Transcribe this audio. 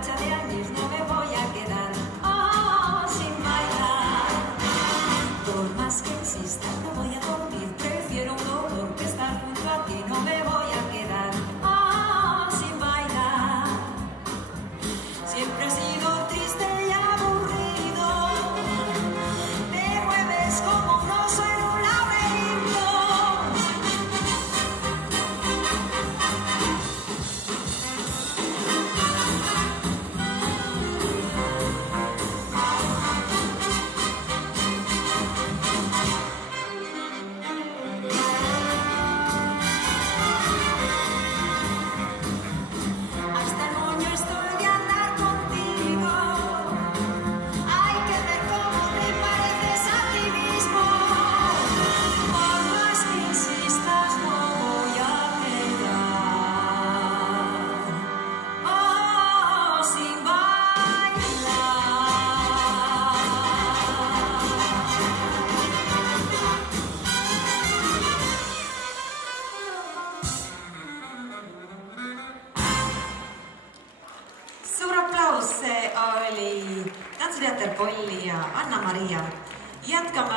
racha de años no me voy a quedar sin bailar. Por más que insista, no voy a dormir, prefiero un dolor que estar junto a ti. No me voy a quedar sin bailar. Siempre he sido triste y aburrido, te mueves como un oso en un laberinto. Hasta el moño estoy de andar contigo. Hay que ver cómo te pareces a ti mismo. Por más que insistas, no voy a quedar sin bailar. Suur applaus, see oli Tantsuteater Polli ja Anna-Maria. Jätkame